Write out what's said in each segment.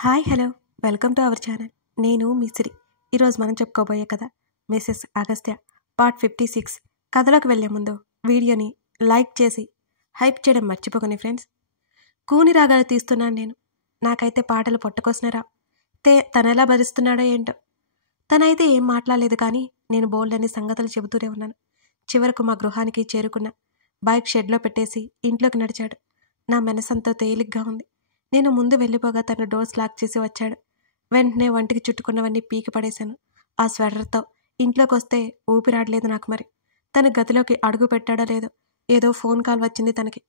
Hi hello welcome to our channel. నేను మీ సిరి. ఈరోజు మనం చెప్పుకోబోయే కథ మిసెస్ అగస్త్య పార్ట్ 56. కథలోకి వెళ్లే ముందు వీడియోని లైక్ చేసి హైప్ చేయడం మర్చిపోకండి ఫ్రెండ్స్. కూని రాగాలు తీస్తున్నాను నేను. నాకైతే పాటలు పొట్టకొస్తున్నారా తనెలా భరిస్తున్నాడో ఏంటో. తనైతే ఏం మాట్లాడలేదు, కానీ నేను బోల్డని సంగతులు చెబుతూనే ఉన్నాను. చివరకు మా గృహానికి చేరుకున్న బైక్ షెడ్లో పెట్టేసి ఇంట్లోకి నడిచాడు. నా మనసంతో తేలిగ్గా ఉంది. నేను ముందు వెళ్ళిపోగా తను డోర్స్ లాక్ చేసి వచ్చాడు. వెంటనే వంటికి చుట్టుకున్నవన్నీ పీకి పడేశాను. ఆ స్వెటర్తో ఇంట్లోకి వస్తే ఊపిరాడలేదు నాకు. మరి తన గదిలోకి అడుగు పెట్టాడో లేదో, ఏదో ఫోన్ కాల్ వచ్చింది తనకి.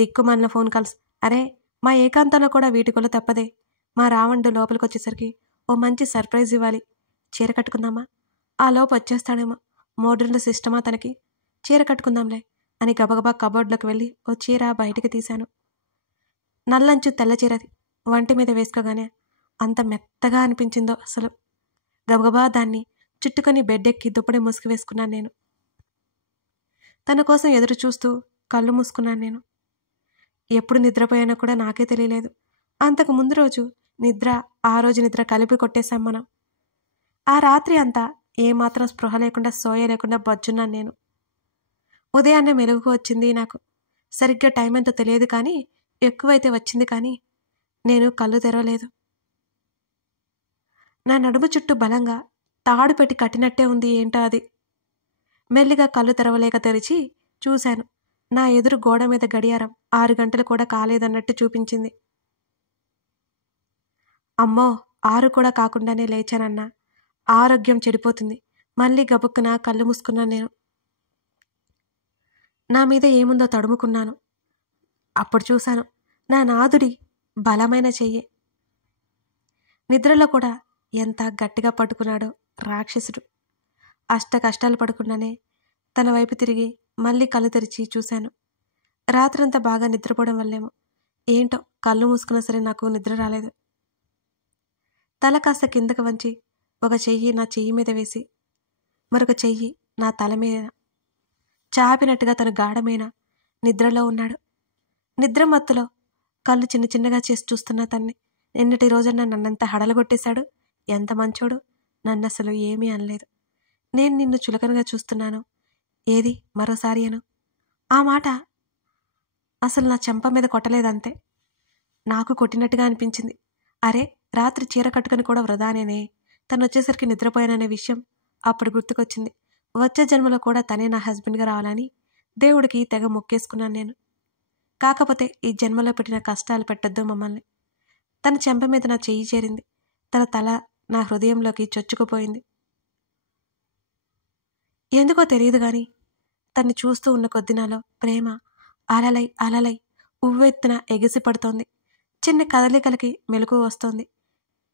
దిక్కుమాలిన ఫోన్ కాల్స్. అరే, మా ఏకాంతంలో కూడా వీటికొలు తప్పదే. మా రావణుడు లోపలికి వచ్చేసరికి ఓ మంచి సర్ప్రైజ్ ఇవ్వాలి. చీర కట్టుకుందామా? ఆ లోపు వచ్చేస్తాడేమో. మోడ్రన్ సిస్టమా తనకి? చీర కట్టుకుందాంలే అని గబగబా కబోర్డ్లోకి వెళ్ళి ఓ చీర బయటికి తీశాను. నల్లంచు తెల్ల చీరది. వంటి మీద వేసుకోగానే అంత మెత్తగా అనిపించిందో అసలు. గబగబా దాన్ని చుట్టుకొని బెడ్డెక్కి దుప్పటి ముసుగు వేసుకున్నాను నేను. తన కోసం ఎదురు చూస్తూ కళ్ళు మూసుకున్నాను నేను. ఎప్పుడు నిద్రపోయానో కూడా నాకే తెలియలేదు. అంతకు ముందు రోజు నిద్ర, ఆ రోజు నిద్ర కలిపి కొట్టేశాం మనం. ఆ రాత్రి అంతా ఏమాత్రం స్పృహ లేకుండా, సోయ లేకుండా బజ్జున్నాను నేను. ఉదయాన్నే మెలుగు వచ్చింది నాకు. సరిగ్గా టైం ఎంతో తెలియదు, కానీ ఎక్కువైతే వచ్చింది. కానీ నేను కళ్ళు తెరవలేదు. నా నడుము చుట్టూ బలంగా తాడు పెట్టి కట్టినట్టే ఉంది. ఏంటో అది. మెల్లిగా కళ్ళు తెరవలేక తెరిచి చూశాను. నా ఎదురు గోడ మీద గడియారం 6 గంటలు కూడా కాలేదన్నట్టు చూపించింది. అమ్మో, 6 కూడా కాకుండానే లేచానన్నా ఆరోగ్యం చెడిపోతుంది. మళ్ళీ గబుక్కున కళ్ళు మూసుకున్నాను నేను. నా మీద ఏముందో తడుముకున్నాను. అప్పుడు చూశాను, నా నాదుడి బలమైన చెయ్యి. నిద్రలో కూడా ఎంత గట్టిగా పట్టుకున్నాడో రాక్షసుడు. అష్ట కష్టాలు పడుకున్నానే తన వైపు తిరిగి మళ్ళీ కళ్ళు తెరిచి చూశాను. రాత్రంతా బాగా నిద్రపోవడం వల్లేమో ఏంటో కళ్ళు మూసుకున్నా సరే నాకు నిద్ర రాలేదు. తల కాస్త కిందకు వంచి ఒక చెయ్యి నా చెయ్యి మీద వేసి మరొక చెయ్యి నా తల మీద చాపినట్టుగా తన గాఢమైన నిద్రలో ఉన్నాడు. నిద్ర మత్తులో కళ్ళు చిన్న చిన్నగా చేసి చూస్తున్నా తన్ని. నిన్నటి రోజున నన్నంత హడలగొట్టేశాడు. ఎంత మంచోడు. నన్ను అసలు ఏమీ అనలేదు. నేను నిన్ను చులకనగా చూస్తున్నాను, ఏది మరోసారి అను. ఆ మాట అసలు నా చెంప మీద కొట్టలేదంతే. నాకు కొట్టినట్టుగా అనిపించింది. అరే, రాత్రి చీర కట్టుకుని కూడా వృధానేనే. తను వచ్చేసరికి నిద్రపోయాననే విషయం అప్పుడు గుర్తుకొచ్చింది. వచ్చే జన్మలో కూడా తనే నా హస్బెండ్గా రావాలని దేవుడికి తెగ మొక్కేసుకున్నాను నేను. కాకపోతే ఈ జన్మలో పెట్టిన కష్టాలు పెట్టద్దు మమ్మల్ని. తన చెంప మీద నా చెయ్యి చేరింది. తన తల నా హృదయంలోకి చొచ్చుకుపోయింది. ఎందుకో తెలియదు కానీ తన్ని చూస్తూ ఉన్న కొద్ది నాలో ప్రేమ అలలై అలలై ఉవ్వెత్తున ఎగిసి పడుతోంది. చిన్న కదలికలకి మెలకు వస్తోంది.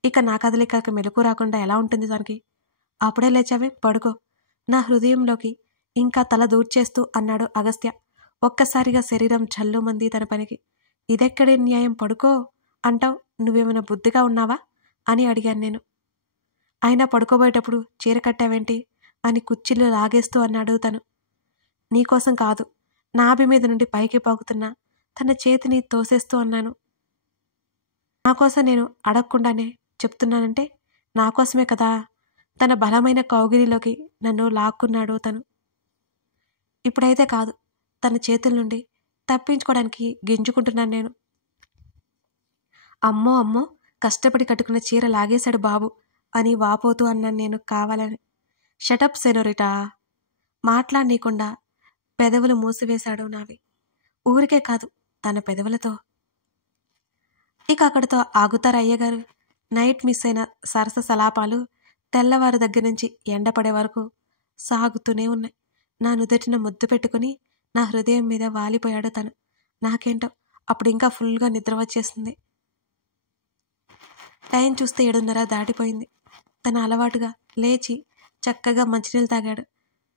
ఇక నా కదలికలకి మెలకు రాకుండా ఎలా ఉంటుంది తనకి? అప్పుడే లేచావే, పడుకో. నా హృదయంలోకి ఇంకా తల దూర్చేస్తూ అన్నాడు అగస్త్య. ఒక్కసారిగా శరీరం జల్లుమంది తన పనికి. ఇదెక్కడే న్యాయం, పడుకో అంటావు. నువ్వేమైనా బుద్ధిగా ఉన్నావా అని అడిగాను నేను. అయినా పడుకోబోయేటప్పుడు చీర కట్టావేంటి అని కుర్చీలు లాగేస్తూ అన్నాడు తను. నీకోసం కాదు, నాభి మీద నుండి పైకి పాకుతున్నా తన చేతిని తోసేస్తూ అన్నాను. నాకోసం నేను అడగకుండానే చెప్తున్నానంటే నాకోసమే కదా. తన బలమైన కౌగిలిలోకి నన్ను లాక్కున్నాడు తను. ఇప్పుడైతే కాదు, తన చేతుల నుండి తప్పించుకోవడానికి గింజుకుంటున్నాను నేను. అమ్మో అమ్మో, కష్టపడి కట్టుకున్న చీర లాగేశాడు బాబు అని వాపోతూ అన్నాను నేను కావాలని. Shut up senorita. మాట్లాడనీయకుండా పెదవులు మూసివేశాడు నావి. ఊరికే కాదు, తన పెదవులతో. ఇక అక్కడితో ఆగుతారు అయ్యగారు. నైట్ మిస్ అయిన సరస సలాపాలు తెల్లవారు దగ్గర నుంచి ఎండపడే వరకు సాగుతూనే ఉన్నాయి. నా నుదుటిన ముద్దు పెట్టుకుని నా హృదయం మీద వాలిపోయాడు తను. నాకేంటో అప్పుడు ఇంకా ఫుల్గా నిద్ర వచ్చేసింది. టైం చూస్తే 7:30 దాటిపోయింది. తన అలవాటుగా లేచి చక్కగా మంచినీళ్ళు తాగాడు.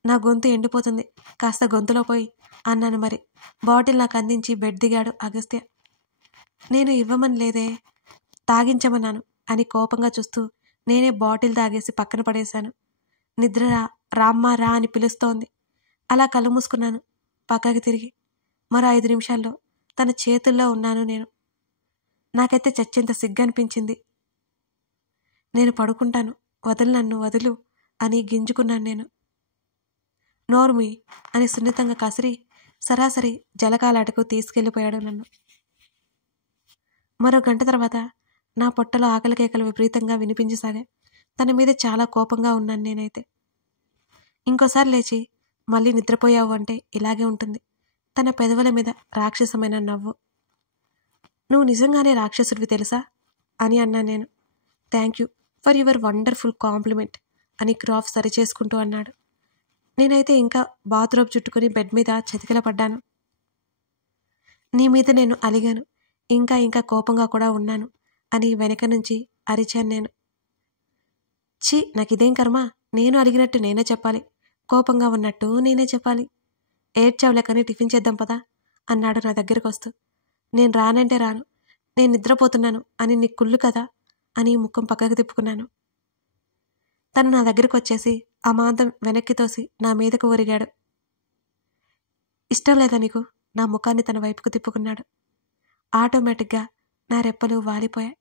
నా గొంతు ఎండిపోతుంది, కాస్త గొంతులో పోయి అన్నాను. మరి బాటిల్ నాకు అందించి బెడ్ దిగాడు అగస్త్య. నేను ఇవ్వమని లేదే, తాగించమన్నాను అని కోపంగా చూస్తూ నేనే బాటిల్ తాగేసి పక్కన పడేశాను. నిద్ర రామ్మా రా అని పిలుస్తోంది. అలా కళ్ళు మూసుకున్నాను. పక్కకి తిరిగి మరో 5 నిమిషాల్లో తన చేతుల్లో ఉన్నాను నేను. నాకైతే చచ్చేంత సిగ్గు అనిపించింది. నేను పడుకుంటాను, వదులు, నన్ను వదులు అని గింజుకున్నాను నేను. నోర్మి అని సున్నితంగా కసిరి సరాసరి జలకాలాటకు తీసుకెళ్ళిపోయాడు నన్ను. మరో గంట తర్వాత నా పొట్టలో ఆకలి కేకలు విపరీతంగా వినిపించసాగా. తన మీద చాలా కోపంగా ఉన్నాను నేనైతే. ఇంకోసారి లేచి మళ్ళీ నిద్రపోయావు అంటే ఇలాగే ఉంటుంది. తన పెదవుల మీద రాక్షసమైన నవ్వు. నువ్వు నిజంగానే రాక్షసుడివి తెలుసా అని అన్నాను నేను. Thank you for your wonderful compliment అని క్రాఫ్ సరిచేసుకుంటూ అన్నాడు. నేనైతే ఇంకా బాత్రూమ్ చుట్టుకుని బెడ్ మీద చతికిల పడ్డాను. నీ మీద నేను అలిగాను, ఇంకా ఇంకా కోపంగా కూడా ఉన్నాను అని వెనక నుంచి అరిచాను నేను. ఛీ, నాకిదేం కర్మ, నేను అలిగినట్టు నేనే చెప్పాలి, కోపంగా ఉన్నట్టు నేనే చెప్పాలి. ఏడ్చావులేకని టిఫిన్ చేద్దాం పదా అన్నాడు నా దగ్గరకు వస్తూ. నేను రానంటే రాను, నేను నిద్రపోతున్నాను అని నీ కుళ్ళు కదా అని ముఖం పక్కకు తిప్పుకున్నాను. తను నా దగ్గరకు వచ్చేసి అమాంతం వెనక్కి తోసి నా మీదకు ఒరిగాడు. ఇష్టం లేదా నీకు? నా ముఖాన్ని తన వైపుకు తిప్పుకున్నాడు. ఆటోమేటిక్గా నా రెప్పలు వాలిపోయాయి,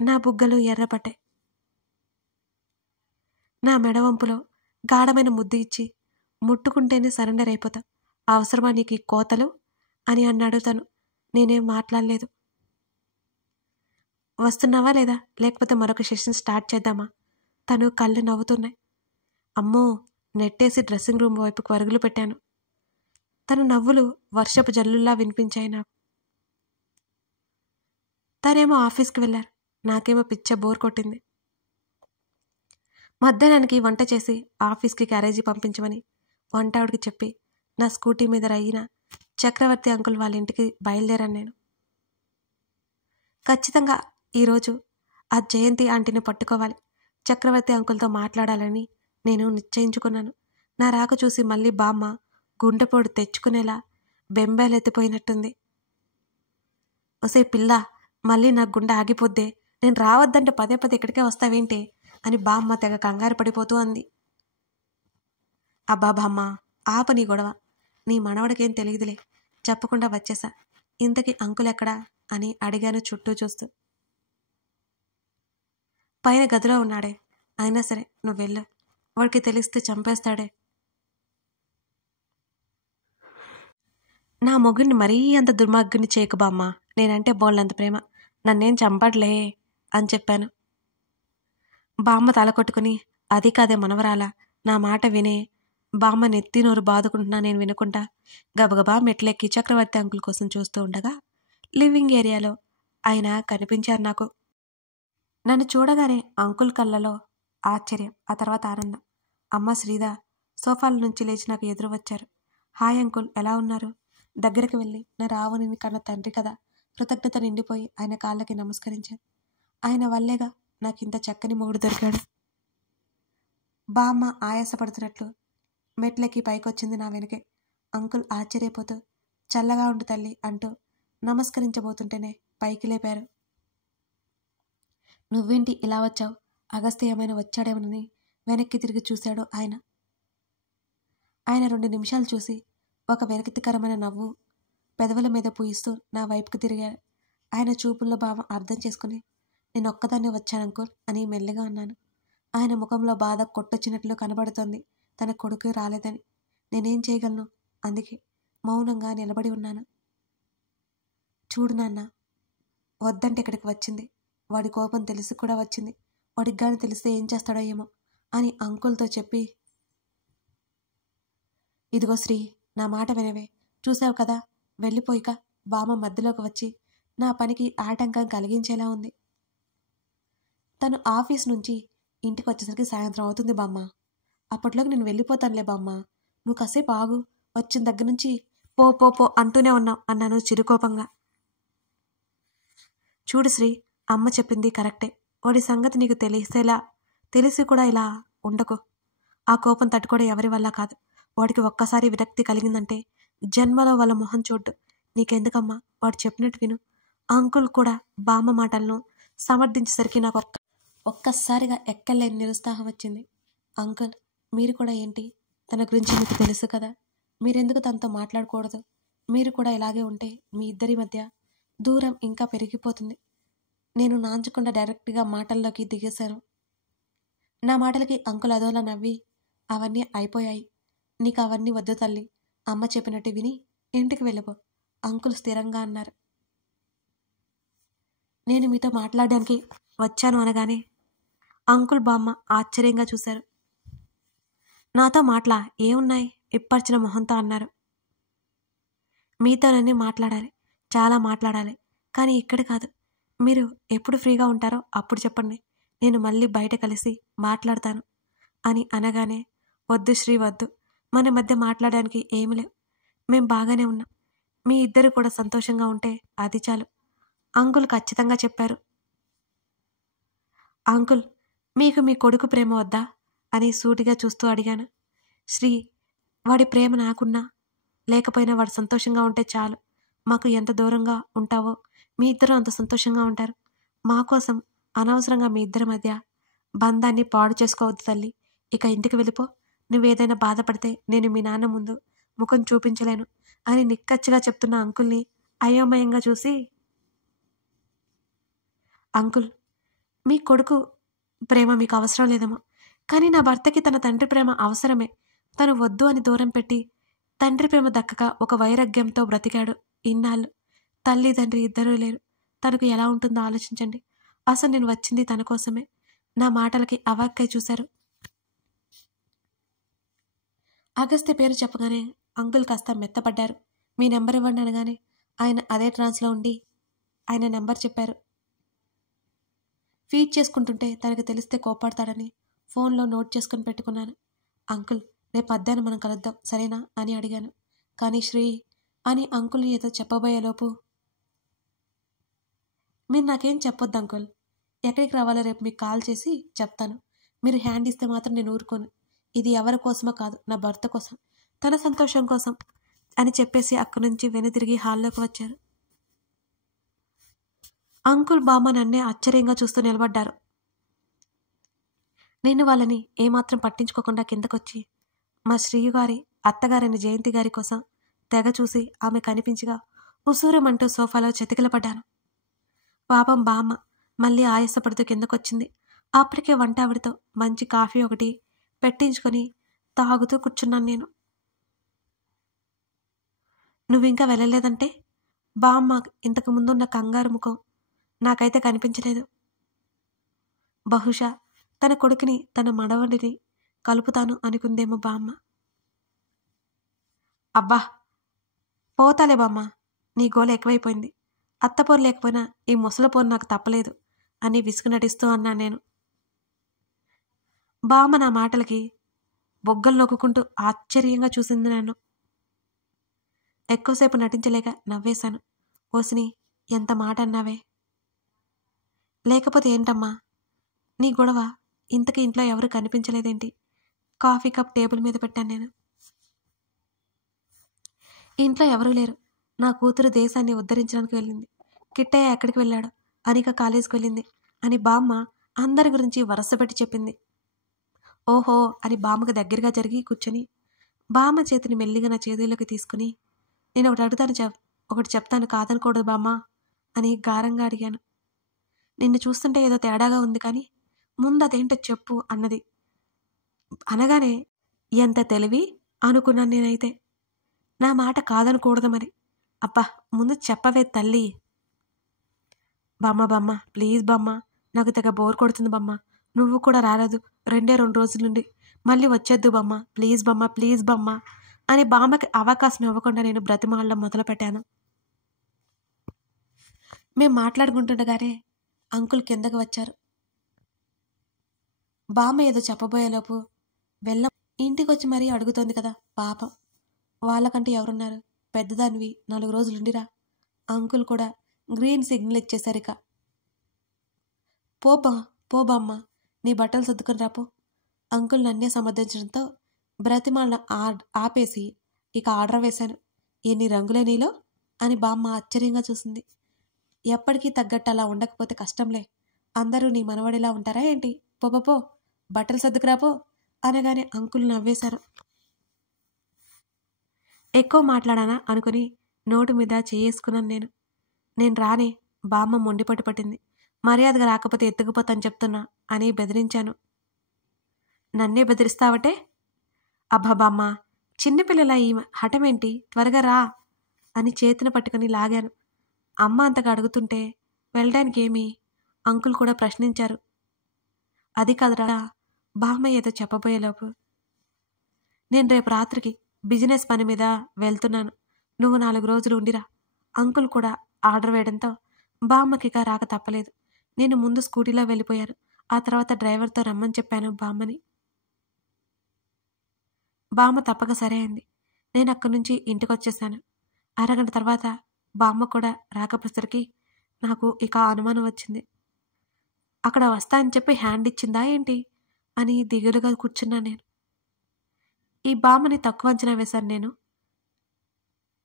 నా బుగ్గలు ఎర్రపట్టాయి. నా మెడవంపులో గాఢమైన ముద్దు ఇచ్చి ముట్టుకుంటేనే సరెండర్ అయిపోతా, అవసరమా నీకు ఈ కోతలు అని అన్నాడు తను. నేనేం మాట్లాడలేదు. వస్తున్నావా లేదా, లేకపోతే మరొక సెషన్ స్టార్ట్ చేద్దామా? తను కళ్ళు నవ్వుతున్నాయి. అమ్మో, నెట్టేసి డ్రెస్సింగ్ రూమ్ వైపుకు పరుగులు పెట్టాను. తన నవ్వులు వర్షపు జల్లుల్లా వినిపించాయి నాకు. తనేమో ఆఫీస్కి వెళ్ళారు, నాకేమో పిచ్చ బోర్ కొట్టింది. మధ్యాహ్నానికి వంట చేసి ఆఫీస్కి క్యారేజీ పంపించమని వంటావిడికి చెప్పి నా స్కూటీ మీద రయ్యిన చక్రవర్తి అంకుల్ వాళ్ళ ఇంటికి బయలుదేరాను నేను. ఖచ్చితంగా ఈరోజు ఆ జయంతి ఆంటీని పట్టుకోవాలి, చక్రవర్తి అంకుల్తో మాట్లాడాలని నేను నిశ్చయించుకున్నాను. నా రాక చూసి మళ్ళీ బామ్మ గుండెపోటు తెచ్చుకునేలా బెంబేలెత్తిపోయినట్టుంది. ఒసే పిల్ల, మళ్ళీ నా గుండె ఆగిపోద్దే, నేను రావద్దంటే పదే పదే ఇక్కడికే వస్తావేంటి అని బామ్మ తెగ కంగారు పడిపోతూ అంది. అబ్బా బామ్మ, ఆప నీ గొడవ, నీ మనవడికేం తెలియదులే, చెప్పకుండా వచ్చేసా. ఇంతకీ అంకుల్ ఎక్కడా అని అడిగాను చుట్టూ చూస్తూ. పైన గదిలో ఉన్నాడే, అయినా సరే నువ్వు వెళ్ళు, వాడికి తెలిస్తే చంపేస్తాడే. నా మొగుడిని మరీ అంత దుర్మార్గుని చేయకు బామ్మ, నేనంటే బోళ్ళంత ప్రేమ, నన్నేం చంపట్లే అని చెప్పాను. బామ్మ తల కొట్టుకుని, అది కాదే మనవరాలా, నా మాట వినే. బామ్మ నెత్తి నోరు బాదుకుంటున్నా నేను వినుకుంటా గబగబా మెట్లెక్కి చక్రవర్తి అంకుల్ కోసం చూస్తూ ఉండగా లివింగ్ ఏరియాలో ఆయన కనిపించారు నాకు. నన్ను చూడగానే అంకుల్ కళ్ళలో ఆశ్చర్యం, ఆ తర్వాత ఆనందం. అమ్మ శ్రీధా సోఫాల నుంచి లేచి నాకు ఎదురు వచ్చారు. హాయ్ అంకుల్, ఎలా ఉన్నారు? దగ్గరికి వెళ్ళి నా రావణిని కన్న తండ్రి కదా కృతజ్ఞత నిండిపోయి ఆయన కాళ్ళకి నమస్కరించాను. ఆయన వల్లేగా నాకింత చక్కని మొగుడు దొరికాడు. బామ్మ ఆయాసపడుతున్నట్లు మెట్లెక్కి పైకొచ్చింది నా వెనుకే. అంకుల్ ఆశ్చర్యపోతూ చల్లగా ఉండు తల్లి అంటూ నమస్కరించబోతుంటేనే పైకి లేపారు. నువ్వేంటి ఇలా వచ్చావు? అగస్త్య ఏమైనా వచ్చాడేమోనని వెనక్కి తిరిగి చూశాడు ఆయన. ఆయన 2 నిమిషాలు చూసి ఒక వెనక్తికరమైన నవ్వు పెదవుల మీద పూయిస్తూ నా వైపుకు తిరిగారు. ఆయన చూపుల్లో భావం అర్థం చేసుకుని, నేను ఒక్కదాన్నే వచ్చాను అంకుల్ అని మెల్లిగా అన్నాను. ఆయన ముఖంలో బాధ కొట్టొచ్చినట్లు కనబడుతోంది, తన కొడుకు రాలేదని. నేనేం చేయగలను, అందుకే మౌనంగా నిలబడి ఉన్నాను. చూడు నాన్న, వద్దంటే ఇక్కడికి వచ్చింది, వాడి కోపం తెలిసి కూడా వచ్చింది, వాడికి కానీ తెలిస్తే ఏం చేస్తాడో ఏమో అని అంకుల్తో చెప్పి, ఇదిగో శ్రీ, నా మాట వినవే, చూసావు కదా, వెళ్ళిపోయిక బామ్మ మధ్యలోకి వచ్చి నా పనికి ఆటంకం కలిగించేలా ఉంది. తను ఆఫీస్ నుంచి ఇంటికి వచ్చేసరికి సాయంత్రం అవుతుంది బామ్మ, అప్పట్లోకి నేను వెళ్ళిపోతానులే బామ్మ, నువ్వు కాసేపు ఆగు, వచ్చిన దగ్గర నుంచి పో పో పో అంటూనే ఉన్నావు అన్నాను చిరుకోపంగా. చూడు శ్రీ, అమ్మ చెప్పింది కరెక్టే, వాడి సంగతి నీకు తెలిసి కూడా ఇలా ఉండకు. ఆ కోపం తట్టుకోవడం ఎవరి వల్ల కాదు. వాడికి ఒక్కసారి విరక్తి కలిగిందంటే జన్మలో వాళ్ళ మొహం చూడ్డు. నీకెందుకమ్మా, వాడు చెప్పినట్టు విను. అంకుల్ కూడా బామ్మ మాటలను సమర్థించేసరికి నాకు ఒక్కసారిగా ఎక్కలేని నిరుత్సాహం వచ్చింది. అంకుల్, మీరు కూడా ఏంటి, తన గురించి మీకు తెలుసు కదా, మీరెందుకు తనతో మాట్లాడకూడదు? మీరు కూడా ఇలాగే ఉంటే మీ ఇద్దరి మధ్య దూరం ఇంకా పెరిగిపోతుంది. నేను నాంచకుండా డైరెక్ట్గా మాటల్లోకి దిగేశాను. నా మాటలకి అంకుల్ అదోలా నవ్వి, అవన్నీ అయిపోయాయి, నీకు అవన్నీ వద్దు తల్లి, అమ్మ చెప్పినట్టు విని ఇంటికి వెళ్ళిపో, అంకుల్ స్థిరంగా అన్నారు. నేను మీతో మాట్లాడడానికి వచ్చాను అనగానే అంకుల్ బామ్మ ఆశ్చర్యంగా చూశారు. నాతో మాటలా ఏమున్నాయి ఇప్పర్చిన మొహంతో అన్నారు. మీతోనన్నీ మాట్లాడాలి, చాలా మాట్లాడాలి, కానీ ఇక్కడ కాదు. మీరు ఎప్పుడు ఫ్రీగా ఉంటారో అప్పుడు చెప్పండి, నేను మళ్ళీ బయట కలిసి మాట్లాడతాను అని అనగానే, వద్దు శ్రీ వద్దు, మన మధ్య మాట్లాడడానికి ఏమి లేవు, మేం బాగానే ఉన్నాం, మీ ఇద్దరు కూడా సంతోషంగా ఉంటే అది చాలు, అంకుల్ ఖచ్చితంగా చెప్పారు. అంకుల్, మీకు మీ కొడుకు ప్రేమ వద్దా అని సూటిగా చూస్తూ అడిగాను. శ్రీ, వాడి ప్రేమ నాకున్నా లేకపోయినా వాడు సంతోషంగా ఉంటే చాలు, మాకు ఎంత దూరంగా ఉంటావో మీ ఇద్దరు అంత సంతోషంగా ఉంటారు, మా కోసం అనవసరంగా మీ ఇద్దరి మధ్య బంధాన్ని పాడు చేసుకోవద్దు తల్లి, ఇక ఇంటికి వెళ్ళిపో, నువ్వేదైనా బాధపడితే నేను మీ నాన్న ముందు ముఖం చూపించలేను అని నిక్కచ్చిగా చెప్తున్న అంకుల్ని అయోమయంగా చూసి, అంకుల్, మీ కొడుకు ప్రేమ మీకు అవసరం లేదేమో, కానీ నా భర్తకి తన తండ్రి ప్రేమ అవసరమే, తను వద్దు అని దూరం పెట్టి తండ్రి ప్రేమ దక్కక ఒక వైరాగ్యంతో బ్రతికాడు ఇన్నాళ్ళు, తల్లి తండ్రి ఇద్దరూ లేరు, తనకు ఎలా ఉంటుందో ఆలోచించండి, అసలు నేను వచ్చింది తన కోసమే. నా మాటలకి అవాక్కై చూశారు. అగస్త్య పేరు చెప్పగానే అంకుల్ కాస్త మెత్తపడ్డారు. మీ నెంబర్ ఇవ్వండి అనగానే ఆయన అదే ట్రాన్స్లో ఉండి ఆయన నెంబర్ చెప్పారు. ఫీడ్ చేసుకుంటుంటే తనకు తెలిస్తే కోపాడతాడని ఫోన్లో నోట్ చేసుకుని పెట్టుకున్నాను. అంకుల్, రేపు మధ్యాహ్నం మనం కలుద్దాం సరేనా అని అడిగాను. కానీ శ్రీ అని అంకుల్ని ఏదో చెప్పబోయేలోపు, మీరు నాకేం చెప్పొద్దు అంకుల్, ఎక్కడికి రావాలో రేపు మీకు కాల్ చేసి చెప్తాను, మీరు హ్యాండ్ ఇస్తే మాత్రం నేను ఊరుకోను, ఇది ఎవరి కోసమో కాదు, నా భర్త కోసం, తన సంతోషం కోసం అని చెప్పేసి అక్కడి నుంచి వెనుతిరిగి హాల్లోకి వచ్చారు. అంకుల్ బామ్మ నన్నే ఆశ్చర్యంగా చూస్తూ నిలబడ్డారు. నేను వాళ్ళని ఏమాత్రం పట్టించుకోకుండా కిందకొచ్చి మా శ్రీయుగారి అత్తగారైన జయంతి గారి కోసం తెగ చూసి ఆమె కనిపించగా ఉసూరమంటూ సోఫాలో చతికిలపడ్డాను. పాపం బామ్మ మళ్ళీ ఆయాసపడుతూ కిందకొచ్చింది. అప్పటికే వంటావిడితో మంచి కాఫీ ఒకటి పెట్టించుకొని తాగుతూ కూర్చున్నాను నేను. నువ్వింకా వెళ్ళలేదంటే? బామ్మ ఇంతకు ముందున్న కంగారు ముఖం నాకైతే కనిపించలేదు. బహుశా తన కొడుకుని తన మనవడిని కలుపుతాను అనుకుందేమో బామ్మ. అబ్బా పోతాలే బామ్మ, నీ గోల ఎక్కువైపోయింది, అత్తపోరు లేకపోయినా ఈ ముసలపోరు నాకు తప్పలేదు అని విసుగు నటిస్తూ అన్నా నేను. బామ్మ నా మాటలకి బొగ్గలు నొక్కుంటూ ఆశ్చర్యంగా చూసింది నన్ను. ఎక్కువసేపు నటించలేక నవ్వేశాను. ఓసిని, ఎంత మాట అన్నావే. లేకపోతే ఏంటమ్మా నీ గొడవ, ఇంతకీ ఇంట్లో ఎవరు కనిపించలేదేంటి? కాఫీ కప్ టేబుల్ మీద పెట్టాను నేను. ఇంట్లో ఎవరూ లేరు, నా కూతురు దేశాన్ని ఉద్ధరించడానికి వెళ్ళింది, కిట్టయ్య ఎక్కడికి వెళ్ళాడు, అనిక కాలేజీకి వెళ్ళింది అని బామ్మ అందరి గురించి వరసపెట్టి చెప్పింది. ఓహో అని బామ్మకు దగ్గరగా జరిగి కూర్చొని బామ్మ చేతిని మెల్లిగా నా చేతుల్లోకి తీసుకుని, నేను ఒకటి అడుగుతాను, ఒకటి చెప్తాను, కాదనకూడదు బామ్మ అని గారంగా అడిగాను. నిన్ను చూస్తుంటే ఏదో తేడాగా ఉంది, కానీ ముందు అదేంటో చెప్పు అన్నది. అనగానే ఎంత తెలివి అనుకున్నాను నేనైతే. నా మాట కాదనకూడదు మరి. అబ్బా ముందు చెప్పవే తల్లి. బామ్మ బామ్మ ప్లీజ్ బామ్మ, నాకు తెగ బోర్ కొడుతుంది బామ్మ, నువ్వు కూడా రారాదు, 2 రోజుల నుండి, మళ్ళీ వచ్చేద్దు బామ్మ, ప్లీజ్ బామ్మ ప్లీజ్ బామ్మ అని బామ్మకి అవకాశం ఇవ్వకుండా నేను బ్రతిమాలడం మొదలుపెట్టాను. మేము మాట్లాడుకుంటుండగానే అంకుల్ కిందకు వచ్చారు. బామ్మ ఏదో చెప్పబోయేలోపు, వెళ్ళం ఇంటికి వచ్చి మరీ అడుగుతోంది కదా పాపం, వాళ్ళకంటే ఎవరున్నారు, పెద్దదానివి 4 రోజులుండిరా. అంకుల్ కూడా గ్రీన్ సిగ్నల్ ఇచ్చేశారు. ఇక పో బామ్మ, నీ బట్టలు సర్దుకొని రాపో. అంకుల్ నన్నే సమర్థించడంతో బ్రతిమాల ఆపేసి ఇక ఆర్డర్ వేశాను. ఎన్ని రంగులే నీలో అని బామ్మ ఆశ్చర్యంగా చూసింది. ఎప్పటికీ తగ్గట్టు అలా ఉండకపోతే కష్టంలే, అందరూ నీ మనవడిలా ఉంటారా ఏంటి, పో బట్టలు సర్దుకురాపో అనగానే అంకుల్ నవ్వేశారు. ఎక్కువ మాట్లాడానా అనుకుని నోటు మీద చేసుకున్నాను నేను రానే. బామ్మ మొండిపట్టు పట్టింది. మర్యాదగా రాకపోతే ఎత్తుకుపోతాను చెప్తున్నా అని బెదిరించాను. నన్నే బెదిరిస్తావటే? అబ్బా బామ్మ, చిన్నపిల్లల ఈ హఠమేంటి, త్వరగా రా అని చేతిని పట్టుకుని లాగాను. అమ్మ అంతగా అడుగుతుంటే వెళ్ళడానికి ఏమి? అంకుల్ కూడా ప్రశ్నించారు. అది కాదురా, బామ్మ ఏదో చెప్పబోయేలోపు, నేను రేపు రాత్రికి బిజినెస్ పని మీద వెళ్తున్నాను, నువ్వు 4 రోజులు ఉండిరా. అంకుల్ కూడా ఆర్డర్ వేయడంతో బామ్మకిక రాక తప్పలేదు. నేను ముందు స్కూటీలో వెళ్ళిపోయాను. ఆ తర్వాత డ్రైవర్తో రమ్మని చెప్పాను బామ్మని. బామ్మ తప్పక సరే అంది. నేను అక్కడి నుంచి ఇంటికొచ్చేసాను. అరగంట తర్వాత బామ్మ కూడా రాకపోసరికి నాకు ఇక అనుమానం వచ్చింది. అక్కడ వస్తా అని చెప్పి హ్యాండ్ ఇచ్చిందా ఏంటి అని దిగులుగా కూర్చున్నా నేను. ఈ బామ్మని తక్కువ అంచనా వేశాను నేను.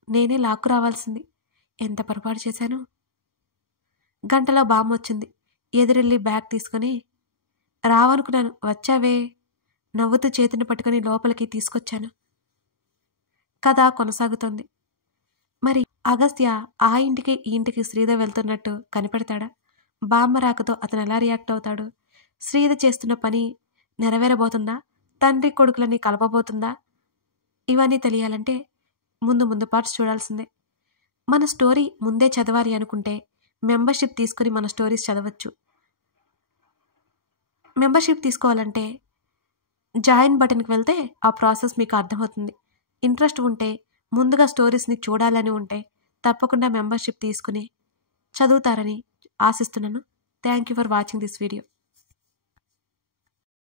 నేనే లాక్కు రావాల్సింది. ఎంత పొరపాటు చేశాను. గంటలో బామ్మ వచ్చింది. ఎదురెళ్ళి బ్యాగ్ తీసుకొని, రావనుకున్నాను, వచ్చావే, నవ్వుతూ చేతిని పట్టుకుని లోపలికి తీసుకొచ్చాను. కథ కొనసాగుతోంది. మరి అగస్త్య ఆ ఇంటికి ఈ ఇంటికి శ్రీధ వెళ్తున్నట్టు కనిపెడతాడా? బామ్మ రాకతో అతను ఎలా రియాక్ట్ అవుతాడు? శ్రీధ చేస్తున్న పని నెరవేరబోతుందా? తండ్రి కొడుకులని కలపబోతుందా? ఇవన్నీ తెలియాలంటే ముందు పార్ట్స్ చూడాల్సిందే. మన స్టోరీ ముందే చదవాలి అనుకుంటే మెంబర్షిప్ తీసుకుని మన స్టోరీస్ చదవచ్చు. మెంబర్షిప్ తీసుకోవాలంటే జాయిన్ బటన్కి వెళ్తే ఆ ప్రాసెస్ మీకు అర్థమవుతుంది. ఇంట్రెస్ట్ ఉంటే, ముందుగా స్టోరీస్ని చూడాలని ఉంటే తప్పకుండా మెంబర్షిప్ తీసుకుని చదువుతారని ఆశిస్తున్నాను. Thank you for watching this video.